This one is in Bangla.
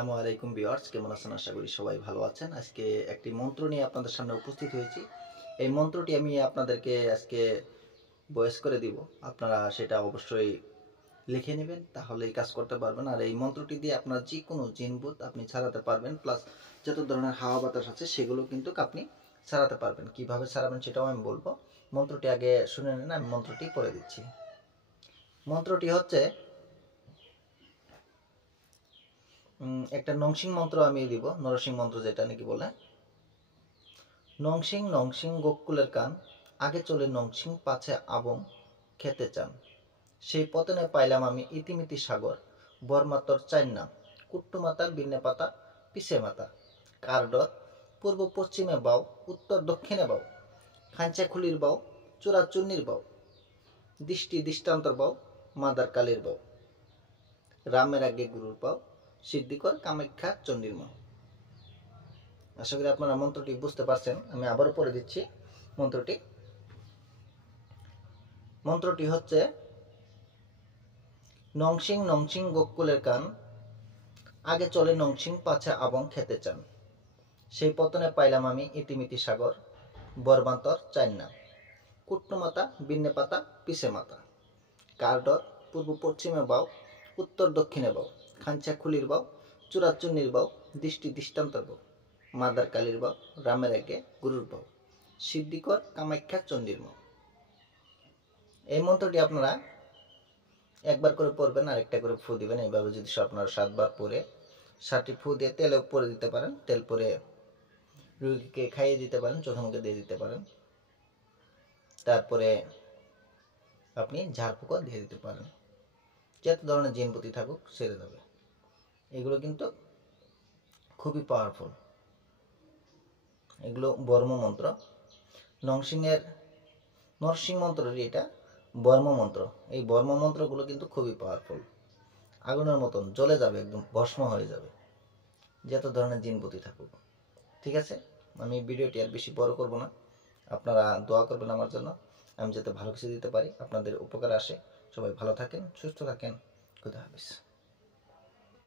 আসসালামু আলাইকুম ভিউয়ার্স, কেমন আছেন? আশা করি সবাই ভালো আছেন। আজকে একটি মন্ত্র নিয়ে আপনাদের সামনে উপস্থিত হয়েছি। এই মন্ত্রটি আমি আপনাদেরকে আজকে ভয়েস করে দিব। আপনারা সেটা অবশ্যই লিখে নেবেন, তাহলে এই কাজ করতে পারবেন। আর এই মন্ত্রটি দিয়ে আপনার যে কোনো জিনভূত আপনি ছাড়াতে পারবেন, প্লাস যত ধরনের হাওয়া বাতাস আছে সেগুলো কিন্তু আপনি ছাড়াতে পারবেন। কিভাবে ছাড়াবেন সেটাও আমি বলবো। মন্ত্রটি আগে শুনে নিন, আমি মন্ত্রটি পড়ে দিচ্ছি। মন্ত্রটি হচ্ছে একটা নংসিং মন্ত্র আমি দিব, নরসিং মন্ত্র যেটা নাকি বলে। নংসিং নংসিং গোকুলের কান, আগে চলে নংসিং পাছে আবং খেতে চান। সেই পতনে পাইলাম আমি ইতিমিতি সাগর, বরমাতর চাইন নাম, কুট্টু মাতার বিন্নে পাতা পিছে মাতা। কার ডর পূর্ব পশ্চিমে বাও, উত্তর দক্ষিণে বাও, খাঞ্চা খুলির বাও, চূড়া চুন্নির বাও, দৃষ্টি দৃষ্টান্তর বাও, মাদার কালীর বাও, রামের আগে গুরুর পাও, সিদ্ধিকর কামাখ্যা চণ্ডীর মা। আশা করি আপনারা মন্ত্রটি বুঝতে পারছেন। আমি আবারও পড়ে দিচ্ছি মন্ত্রটি। মন্ত্রটি হচ্ছে নংসিং নংসিং গোকুলের কান, আগে চলে নংসিং পাছে আবং খেতে চান। সেই পতনে পাইলাম আমি ইতিমিতি সাগর, বরবান্তর চাইন না, কুট্টু মাতা বিন্নে পাতা পিছে মাতা। কার ডর পূর্ব পশ্চিমে বাও, উত্তর দক্ষিণে বাও, খাঞ্চা খুলির বাও, চূড়া চুন্নির বাও, দৃষ্টি দৃষ্টান্তর বাও, মাদার কালীর বাও, রামের আগে গুরুর বাও, সিদ্ধিকর কামাখ্যা চণ্ডীর মা। এই মন্ত্রটি আপনারা একবার করে পড়বেন, আর একটা করে ফু দিবেন। এইভাবে যদি আপনারা 7 বার পরে 7টি ফু দিয়ে তেলেও পরে দিতে পারেন, তেল পরে রুগীকে খাইয়ে দিতে পারেন, চোখে মুখে দিয়ে দিতে পারেন। তারপরে আপনি ঝাড়ফুঁকও দিয়ে দিতে পারেন। যত ধরনের জিনপতি থাকুক সেরে যাবে। এগুলো কিন্তু খুবই পাওয়ারফুল। এগুলো বর্ম মন্ত্র। নরসিং মন্ত্রের এটা বর্ম মন্ত্র। এই বর্ম মন্ত্রগুলো কিন্তু খুবই পাওয়ারফুল। আগুনের মতন জ্বলে যাবে, একদম ভস্ম হয়ে যাবে যত ধরনের জিনপতি থাকুক। ঠিক আছে, আমি ভিডিওটি আর বেশি বড় করব না। আপনারা দোয়া করবেন আমার জন্য, আমি যাতে ভালো কিছু দিতে পারি, আপনাদের উপকার আসে। সবাই ভালো থাকেন, সুস্থ থাকেন। খুদা হাফেজ।